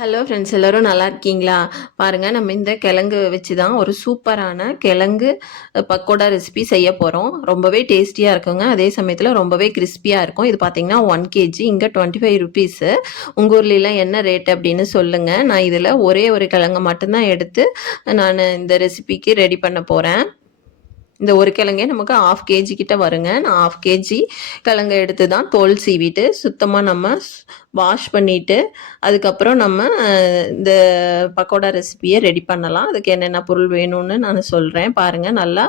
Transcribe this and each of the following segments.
Hello friends, எல்லோரும் நல்லா இருக்கீங்களா? பாருங்க, நம்ம இந்த கிழங்கு வச்சு தான் ஒரு சூப்பரான கிழங்கு பக்கோடா ரெசிபி செய்ய போகிறோம். ரொம்பவே டேஸ்டியாக இருக்குங்க. அதே சமயத்தில் ரொம்பவே கிறிஸ்பியாக இருக்கும். இது பார்த்தீங்கன்னா 1 கேஜி, இங்கே 25 ருபீஸு. உங்கள் ஊர்லலாம் என்ன ரேட் அப்படின்னு சொல்லுங்கள். நான் இதில் ஒரே ஒரு கிழங்கு மட்டும்தான் எடுத்து நான் இந்த ரெசிபிக்கு ரெடி பண்ண போகிறேன். இந்த ஒரு கிழங்கே நமக்கு 1/2 கேஜி கிட்ட வருங்க. நான் 1/2 கேஜி கிழங்கு எடுத்து தான் தோல் சீவிட்டு சுத்தமாக நம்ம வாஷ் பண்ணிவிட்டு அதுக்கப்புறம் நம்ம இந்த பக்கோடா ரெசிபியை ரெடி பண்ணலாம். அதுக்கு என்னென்ன பொருள் வேணும்னு நான் சொல்கிறேன். பாருங்கள், நல்லா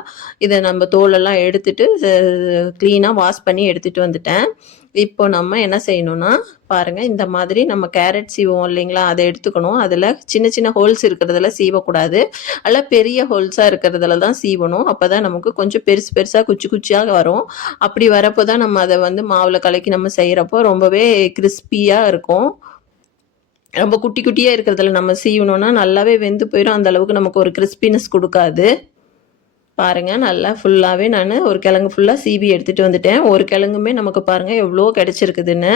இதை நம்ம தோலெல்லாம் எடுத்துட்டு க்ளீனாக வாஷ் பண்ணி எடுத்துகிட்டு வந்துட்டேன். இப்போ நம்ம என்ன செய்யணும்னா, பாருங்கள், இந்த மாதிரி நம்ம கேரட் சீவோம் இல்லைங்களா, அதை எடுத்துக்கணும். அதில் சின்ன சின்ன ஹோல்ஸ் இருக்கிறதுல சீவக்கூடாது. அதில் பெரிய ஹோல்ஸாக இருக்கிறதுல தான் சீவணும். அப்போ தான் நமக்கு கொஞ்சம் பெருசு பெருசாக குச்சி குச்சியாக வரும். அப்படி வரப்போ தான் நம்ம அதை மாவில் கலக்கி நம்ம செய்கிறப்போ ரொம்பவே கிறிஸ்பியாக இருக்கும். ரொம்ப குட்டி குட்டியாக இருக்கிறதுல நம்ம சீவணும்னா நல்லாவே வெந்து போயிடும். அந்த அளவுக்கு நமக்கு ஒரு கிறிஸ்பினஸ் கொடுக்காது. பாருங்கள், நல்லா ஃபுல்லாகவே நான் ஒரு கிழங்கு ஃபுல்லாக சீவி எடுத்துகிட்டு வந்துட்டேன். ஒரு கிழங்குமே நமக்கு பாருங்கள் எவ்வளோ கிடச்சிருக்குதுன்னு.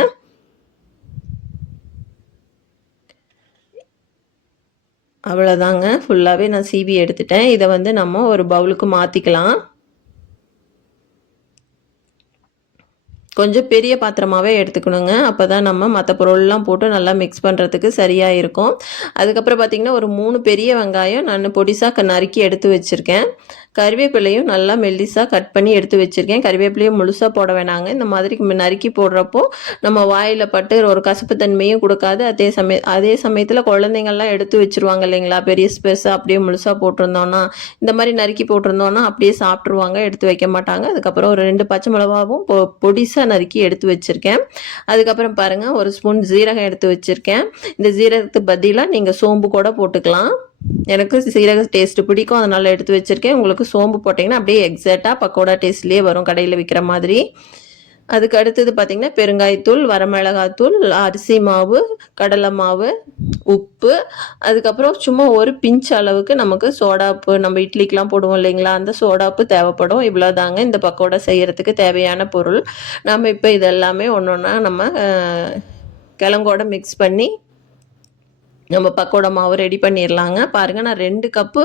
அவ்வளோதாங்க, ஃபுல்லாகவே நான் சீவி எடுத்துட்டேன். இதை நம்ம ஒரு பவுலுக்கு மாற்றிக்கலாம். கொஞ்சம் பெரிய பாத்திரமாகவே எடுத்துக்கணுங்க. அப்போ தான் நம்ம மற்ற பொருள்லாம் போட்டு நல்லா மிக்ஸ் பண்ணுறதுக்கு சரியாக இருக்கும். அதுக்கப்புறம் பார்த்திங்கன்னா ஒரு 3 பெரிய வெங்காயம் நான் பொடிசாக நறுக்கி எடுத்து வச்சுருக்கேன். கறிவேப்பிலையும் நல்லா மெல்லிசாக கட் பண்ணி எடுத்து வச்சுருக்கேன். கறிவேப்பிலையும் முழுசாக போட வேணாங்க. இந்த மாதிரி நறுக்கி போடுறப்போ நம்ம வாயில் பட்டு ஒரு கசப்பு தன்மையும் கொடுக்காது. அதே சமயத்தில் குழந்தைங்கள்லாம் எடுத்து வச்சுருவாங்க இல்லைங்களா, பெரிய பெருசாக அப்படியே முழுசாக போட்டிருந்தோன்னா, இந்த மாதிரி நறுக்கி போட்டிருந்தோன்னா அப்படியே சாப்பிட்ருவாங்க, எடுத்து வைக்க மாட்டாங்க. அதுக்கப்புறம் ஒரு 2 பச்சை மிளகாவும் பொடிசாக நறுக்கி எடுத்து வச்சுருக்கேன். அதுக்கப்புறம் பாருங்கள், ஒரு ஸ்பூன் ஜீரகம் எடுத்து வச்சுருக்கேன். இந்த ஜீரகத்துக்கு பதிலாக நீங்கள் சோம்பு கூட போட்டுக்கலாம். எனக்கு சீரக டேஸ்ட்டு பிடிக்கும், அதனால் எடுத்து வச்சுருக்கேன். உங்களுக்கு சோம்பு போட்டிங்கன்னா அப்படியே எக்ஸாக்டாக பக்கோடா டேஸ்ட்லேயே வரும், கடையில் விற்கிற மாதிரி. அதுக்கு அடுத்தது பார்த்திங்கன்னா பெருங்காயத்தூள், வரமிளகாத்தூள், அரிசி மாவு, கடலை மாவு, உப்பு, அதுக்கப்புறம் சும்மா ஒரு பிஞ்ச் அளவுக்கு நமக்கு சோடாப்பு, நம்ம இட்லிக்கெலாம் போடுவோம் இல்லைங்களா, அந்த சோடாப்பு தேவைப்படும். இவ்வளோதாங்க இந்த பக்கோடா செய்கிறதுக்கு தேவையான பொருள். நம்ம இப்போ இதெல்லாமே ஒன்று ஒன்றா நம்ம கிழங்கோட மிக்ஸ் பண்ணி நம்ம பக்கோடா மாவு ரெடி பண்ணிடலாங்க. பாருங்கள், நான் 2 கப்பு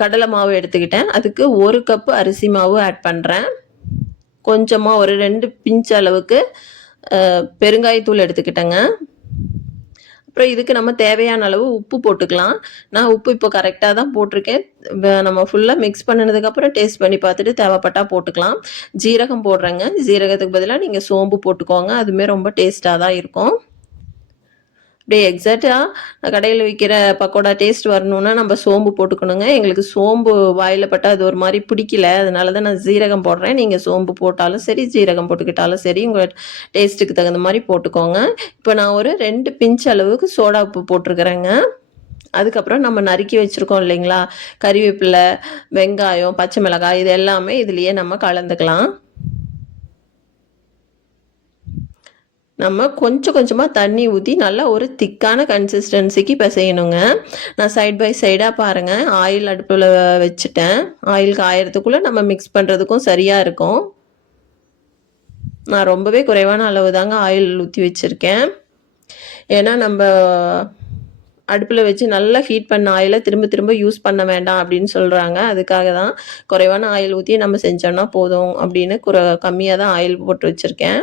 கடலை மாவு எடுத்துக்கிட்டேன். அதுக்கு 1 கப்பு அரிசி மாவு ஆட் பண்ணுறேன். கொஞ்சமாக ஒரு 2 பிஞ்ச் அளவுக்கு பெருங்காயத்தூள் எடுத்துக்கிட்டேங்க. அப்புறம் இதுக்கு நம்ம தேவையான அளவு உப்பு போட்டுக்கலாம். நான் உப்பு இப்போ கரெக்டாக தான் போட்டிருக்கேன். நம்ம ஃபுல்லாக மிக்ஸ் பண்ணினதுக்கப்புறம் டேஸ்ட் பண்ணி பார்த்துட்டு தேவைப்பட்டால் போட்டுக்கலாம். ஜீரகம் போடுறேங்க. ஜீரகத்துக்கு பதிலாக நீங்கள் சோம்பு போட்டுக்கோங்க, அதுவுமே ரொம்ப டேஸ்ட்டாக தான் இருக்கும். அப்படியே எக்ஸாக்டாக கடையில் விற்கிற பக்கோடா டேஸ்ட் வரணுன்னா நம்ம சோம்பு போட்டுக்கணுங்க. எங்களுக்கு சோம்பு வாயில் பட்டால் அது ஒரு மாதிரி பிடிக்கல, அதனால தான் நான் ஜீரகம் போடுறேன். நீங்கள் சோம்பு போட்டாலும் சரி, ஜீரகம் போட்டுக்கிட்டாலும் சரி, உங்கள் டேஸ்ட்டுக்கு தகுந்த மாதிரி போட்டுக்கோங்க. இப்போ நான் ஒரு 2 பிஞ்ச் அளவுக்கு சோடா உப்பு போட்டிருக்கிறேங்க. அதுக்கப்புறம் நம்ம நறுக்கி வச்சுருக்கோம் இல்லைங்களா, கறிவேப்பிலை, வெங்காயம், பச்சை மிளகாய், இது எல்லாமே இதுலேயே நம்ம கலந்துக்கலாம். நம்ம கொஞ்சம் கொஞ்சமாக தண்ணி ஊற்றி நல்லா ஒரு திக்கான கன்சிஸ்டன்சிக்கு பிசையணுங்க. நான் சைட் பை சைடாக பாருங்கள், ஆயில் அடுப்பில் வச்சுட்டேன். ஆயில் காயறதுக்குள்ளே நம்ம மிக்ஸ் பண்ணுறதுக்கும் சரியாக இருக்கும். நான் ரொம்பவே குறைவான அளவு தாங்க ஆயில் ஊற்றி வச்சுருக்கேன். ஏன்னா நம்ம அடுப்பில் வச்சு நல்லா ஹீட் பண்ண ஆயிலை திரும்ப திரும்ப யூஸ் பண்ண வேண்டாம் அப்படின்னு சொல்கிறாங்க. அதுக்காக தான் குறைவான ஆயில் ஊற்றி நம்ம செஞ்சோன்னா போதும் அப்படின்னு கம்மியாக தான் ஆயில் போட்டு வச்சுருக்கேன்.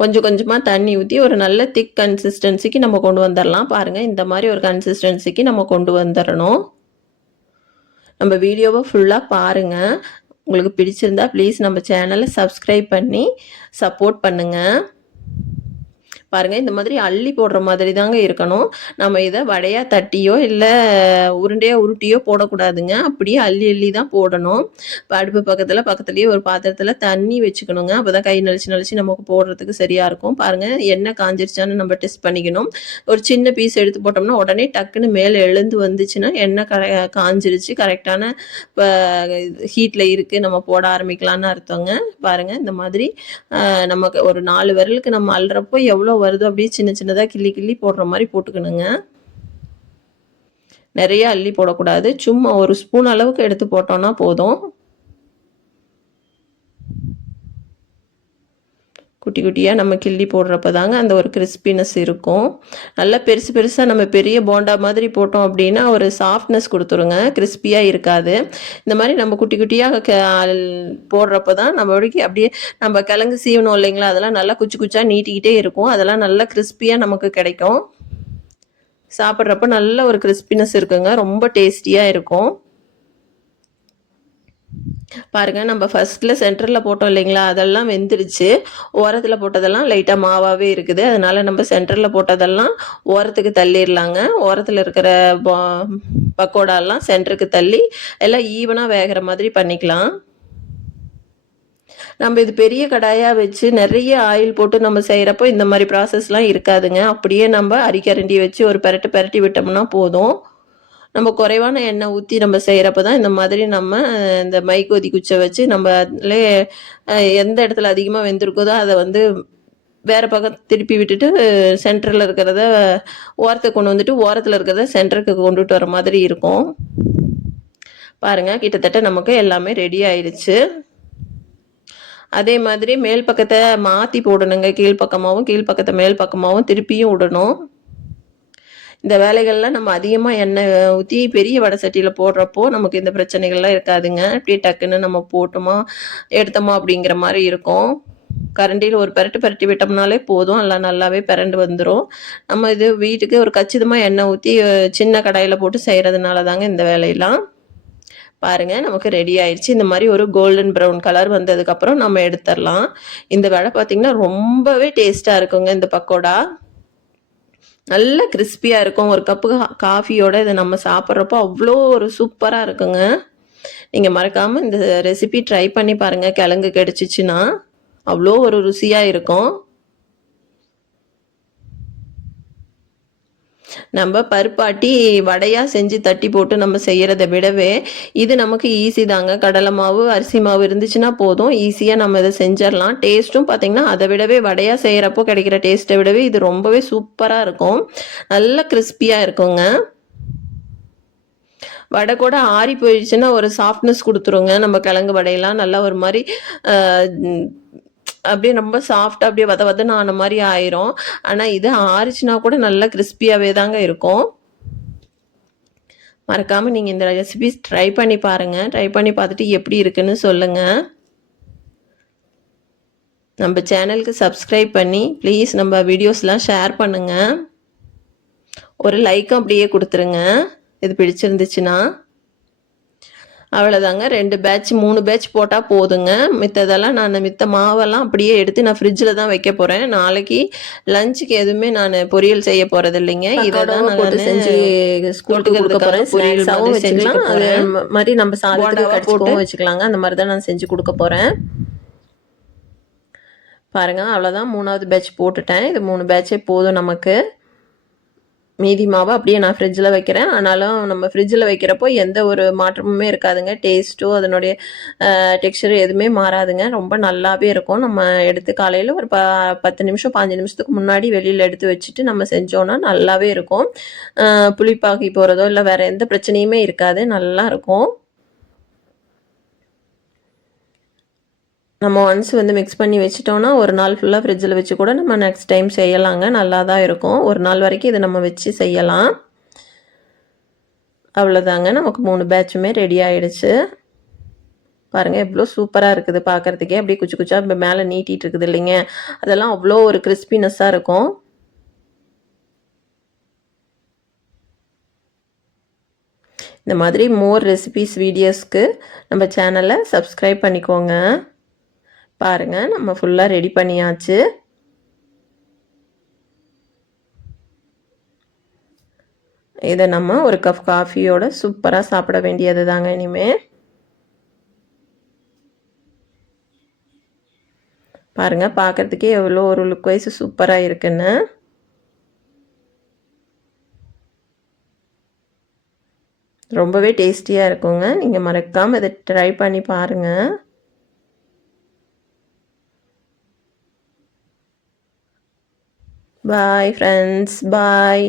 கொஞ்சம் கொஞ்சமாக தண்ணி ஊற்றி ஒரு நல்ல திக் கன்சிஸ்டன்சிக்கு நம்ம கொண்டு வந்துடலாம். பாருங்கள், இந்த மாதிரி ஒரு கன்சிஸ்டன்சிக்கு நம்ம கொண்டு வந்துடணும். நம்ம வீடியோவை ஃபுல்லாக பாருங்கள். உங்களுக்கு பிடிச்சிருந்தா ப்ளீஸ் நம்ம சேனலை சப்ஸ்கிரைப் பண்ணி சப்போர்ட் பண்ணுங்கள். பாருங்கள், இந்த மாதிரி அள்ளி போடுற மாதிரி தாங்க இருக்கணும். நம்ம இதை வடையாக தட்டியோ இல்லை உருண்டையாக உருட்டியோ போடக்கூடாதுங்க. அப்படியே அள்ளி அள்ளி தான் போடணும். இப்போ அடுப்பு பக்கத்துலேயே ஒரு பாத்திரத்தில் தண்ணி வச்சுக்கணுங்க. அப்போ தான் கை நலிச்சு நமக்கு போடுறதுக்கு சரியாக இருக்கும். பாருங்கள், எண்ணெய் காஞ்சிருச்சான்னு நம்ம டெஸ்ட் பண்ணிக்கணும். ஒரு சின்ன பீஸ் எடுத்து போட்டோம்னா உடனே டக்குன்னு மேலே எழுந்து வந்துச்சுன்னா எண்ணெய் காஞ்சிருச்சு, கரெக்டான இப்போ ஹீட்டில் இருக்குது, நம்ம போட ஆரம்பிக்கலான்னு அர்த்தங்க. பாருங்கள், இந்த மாதிரி நமக்கு ஒரு 4 விரலுக்கு நம்ம அள்ளுறப்போ எவ்வளோ வருதோ அப்படியே சின்ன சின்னதாக கிள்ளி கிள்ளி போடுற மாதிரி போட்டுக்கணுங்க. நிறைய அள்ளி போடக்கூடாது, சும்மா ஒரு ஸ்பூன் அளவுக்கு எடுத்து போட்டோம்னா போதும். குட்டி குட்டியாக நம்ம கிள்ளி போடுறப்ப தாங்க அந்த ஒரு கிறிஸ்பினஸ் இருக்கும். நல்லா பெருசு பெருசாக நம்ம பெரிய போண்டா மாதிரி போட்டோம் அப்படின்னா ஒரு சாஃப்ட்னஸ் கொடுத்துருங்க, கிறிஸ்பியாக இருக்காது. இந்த மாதிரி நம்ம குட்டி குட்டியாக போடுறப்ப தான் நம்மளுக்கு அப்படியே நம்ம கிழங்கு சீவணும் இல்லைங்களா, அதெல்லாம் நல்லா குச்சி குச்சாக நீட்டிக்கிட்டே இருக்கும். அதெல்லாம் நல்லா கிறிஸ்பியாக நமக்கு கிடைக்கும். சாப்பிட்றப்ப நல்ல ஒரு கிறிஸ்பினஸ் இருக்குங்க, ரொம்ப டேஸ்டியாக இருக்கும். பாருங்கள், நம்ம ஃபஸ்ட்டில் சென்டரில் போட்டோம் இல்லைங்களா, அதெல்லாம் வெந்துருச்சு. ஓரத்தில் போட்டதெல்லாம் லைட்டாக மாவாகவே இருக்குது. அதனால் நம்ம சென்டரில் போட்டதெல்லாம் ஓரத்துக்கு தள்ளிடலாங்க. ஓரத்தில் இருக்கிற பக்கோடாலாம் சென்டருக்கு தள்ளி எல்லாம் ஈவனாக வேகிற மாதிரி பண்ணிக்கலாம். நம்ம இது பெரிய கடாயாக வச்சு நிறைய ஆயில் போட்டு நம்ம செய்கிறப்போ இந்த மாதிரி ப்ராசஸ்லாம் இருக்காதுங்க. அப்படியே நம்ம அரிக்கரண்டி வச்சு ஒரு பெரட்டி விட்டோம்னா போதும். நம்ம குறைவான எண்ணெய் ஊற்றி நம்ம செய்கிறப்ப தான் இந்த மாதிரி நம்ம இந்த மைக்கோதி குச்சை வச்சு நம்ம அதில் எந்த இடத்துல அதிகமாக வெந்திருக்குதோ அதை வந்து வேறு பக்கம் திருப்பி விட்டுட்டு சென்டரில் இருக்கிறத ஓரத்துக்கு கொண்டு வந்துட்டு ஓரத்தில் இருக்கிறத சென்டருக்கு கொண்டுட்டு வர மாதிரி இருக்கும். பாருங்கள், கிட்டத்தட்ட நமக்கு எல்லாமே ரெடி ஆயிடுச்சு. அதே மாதிரி மேல் பக்கத்தை மாற்றி போடணுங்க. கீழ்ப்பக்கமாகவும் கீழ்ப்பக்கத்தை மேல் பக்கமாகவும் திருப்பியும் விடணும். இந்த வேலைகள்லாம் நம்ம அதிகமாக எண்ணெய் ஊற்றி பெரிய வடை சட்டியில் போடுறப்போ நமக்கு இந்த பிரச்சனைகள்லாம் இருக்காதுங்க. அப்படியே டக்குன்னு நம்ம போட்டோமா எடுத்தோமா அப்படிங்கிற மாதிரி இருக்கும். கரண்டியில் ஒரு பெரட்டி விட்டோம்னாலே போதும், எல்லாம் நல்லாவே பிறண்டு வந்துடும். நம்ம இது வீட்டுக்கு ஒரு கச்சிதமாக எண்ணெய் ஊற்றி சின்ன கடாயில் போட்டு செய்கிறதுனால தாங்க இந்த வேலையெல்லாம். பாருங்கள், நமக்கு ரெடி ஆயிடுச்சு. இந்த மாதிரி ஒரு கோல்டன் ப்ரௌன் கலர் வந்ததுக்கப்புறம் நம்ம எடுத்துடலாம். இந்த வடை பார்த்திங்கன்னா ரொம்பவே டேஸ்ட்டாக இருக்குங்க. இந்த பக்கோடா நல்ல கிறிஸ்பியாக இருக்கும். ஒரு கப்பு காஃபியோட இதை நம்ம சாப்பிட்றப்போ அவ்வளோ ஒரு சூப்பராக இருக்குங்க. நீங்கள் மறக்காமல் இந்த ரெசிபி ட்ரை பண்ணி பாருங்கள். கிழங்கு கிடச்சிச்சின்னா அவ்வளோ ஒரு ருசியாக இருக்கும். நம்ம பருப்பாட்டி வடையாக செஞ்சு தட்டி போட்டு நம்ம செய்கிறத விடவே இது நமக்கு ஈஸி தாங்க. கடலை மாவு அரிசி மாவு இருந்துச்சுன்னா போதும், ஈஸியாக நம்ம இதை செஞ்சிடலாம். டேஸ்ட்டும் பார்த்திங்கன்னா அதை விடவே வடையாக செய்கிறப்போ கிடைக்கிற டேஸ்ட்டை விடவே இது ரொம்பவே சூப்பராக இருக்கும். நல்ல கிறிஸ்பியாக இருக்குங்க. வடை கூட ஆறி போயிடுச்சுன்னா ஒரு சாஃப்ட்னஸ் கொடுத்துருங்க. நம்ம கிழங்கு வடையெல்லாம் நல்லா ஒரு மாதிரி அப்படியே ரொம்ப சாஃப்டாக அப்படியே வதன்னு ஆன மாதிரி ஆயிரும். ஆனால் இது ஆறிச்சுன்னா கூட நல்லா கிறிஸ்பியாகவே தாங்க இருக்கும். மறக்காமல் நீங்கள் இந்த ரெசிபிஸ் ட்ரை பண்ணி பாருங்கள். ட்ரை பண்ணி பார்த்துட்டு எப்படி இருக்குன்னு சொல்லுங்கள். நம்ம சேனலுக்கு சப்ஸ்கிரைப் பண்ணி ப்ளீஸ் நம்ம வீடியோஸ்லாம் ஷேர் பண்ணுங்கள். ஒரு லைக்கும் அப்படியே கொடுத்துருங்க இது பிடிச்சிருந்துச்சுன்னா. அவ்வளோதாங்க, 2 பேட்ச் 3 பேட்ச் போட்டால் போதுங்க. மித்ததெல்லாம் மித்த மாவெல்லாம் அப்படியே எடுத்து நான் ஃப்ரிட்ஜில் தான் வைக்க போகிறேன். நாளைக்கு லஞ்சுக்கு எதுவுமே நான் பொரியல் செய்ய போகிறது இல்லைங்க. இதை தான் நான் செஞ்சு ஸ்கூலுக்கு கொடுக்க போகிறேன். பொரியலாகவும் வச்சுக்கலாம், அது மாதிரி நம்ம சாதத்துக்கு போட்டு வச்சுக்கலாங்க. அந்த மாதிரி தான் நான் செஞ்சு கொடுக்க போகிறேன். பாருங்கள், அவ்வளோதான், 3வது பேட்ச் போட்டுட்டேன். இது 3 பேட்சே போதும் நமக்கு. மீதி மாவை அப்படியே நான் ஃப்ரிட்ஜில் வைக்கிறேன். ஆனாலும் நம்ம ஃப்ரிட்ஜில் வைக்கிறப்போ எந்த ஒரு மாற்றமுமே இருக்காதுங்க. டேஸ்ட்டோ அதனுடைய டெக்ஸ்சர் எதுவுமே மாறாதுங்க. ரொம்ப நல்லாவே இருக்கும். நம்ம எடுத்து காலையில் ஒரு 10 நிமிஷம் 5 நிமிஷத்துக்கு முன்னாடி வெளியில் எடுத்து வச்சுட்டு நம்ம செஞ்சோன்னா நல்லாவே இருக்கும். புளிப்பாகி போகிறதோ இல்லை வேறு எந்த பிரச்சனையுமே இருக்காது, நல்லாயிருக்கும். நம்ம ஒன்ஸ் மிக்ஸ் பண்ணி வச்சிட்டோன்னா ஒரு நாள் ஃபுல்லாக ஃப்ரிட்ஜில் வச்சு கூட நம்ம நெக்ஸ்ட் டைம் செய்யலாங்க. நல்லா தான் இருக்கும். ஒரு நாள் வரைக்கும் இதை நம்ம வச்சு செய்யலாம். அவ்வளோதாங்க, நமக்கு 3 பேட்சுமே ரெடி ஆகிடுச்சு. பாருங்கள், எவ்வளோ சூப்பராக இருக்குது பார்க்குறதுக்கே. அப்படியே குச்சி குச்சா மேலே நீட்டிகிட்டு இருக்குது இல்லைங்க, அதெல்லாம் அவ்வளோ ஒரு கிறிஸ்பினஸ்ஸாக இருக்கும். இந்த மாதிரி மோர் ரெசிபிஸ் வீடியோஸ்க்கு நம்ம சேனலை சப்ஸ்கிரைப் பண்ணிக்கோங்க. பாருங்கள், நம்ம ஃபுல்லாக ரெடி பண்ணியாச்சு. இதை நம்ம ஒரு கப் காஃபியோட சூப்பராக சாப்பிட வேண்டியது தாங்க இனிமே. பாருங்கள், பார்க்குறதுக்கே எவ்வளோ ஒரு லுக் வைஸ் சூப்பராக இருக்குன்னு. ரொம்பவே டேஸ்டியாக இருக்குங்க. நீங்கள் மறக்காமல் இதை ட்ரை பண்ணி பாருங்கள். Bye friends, bye.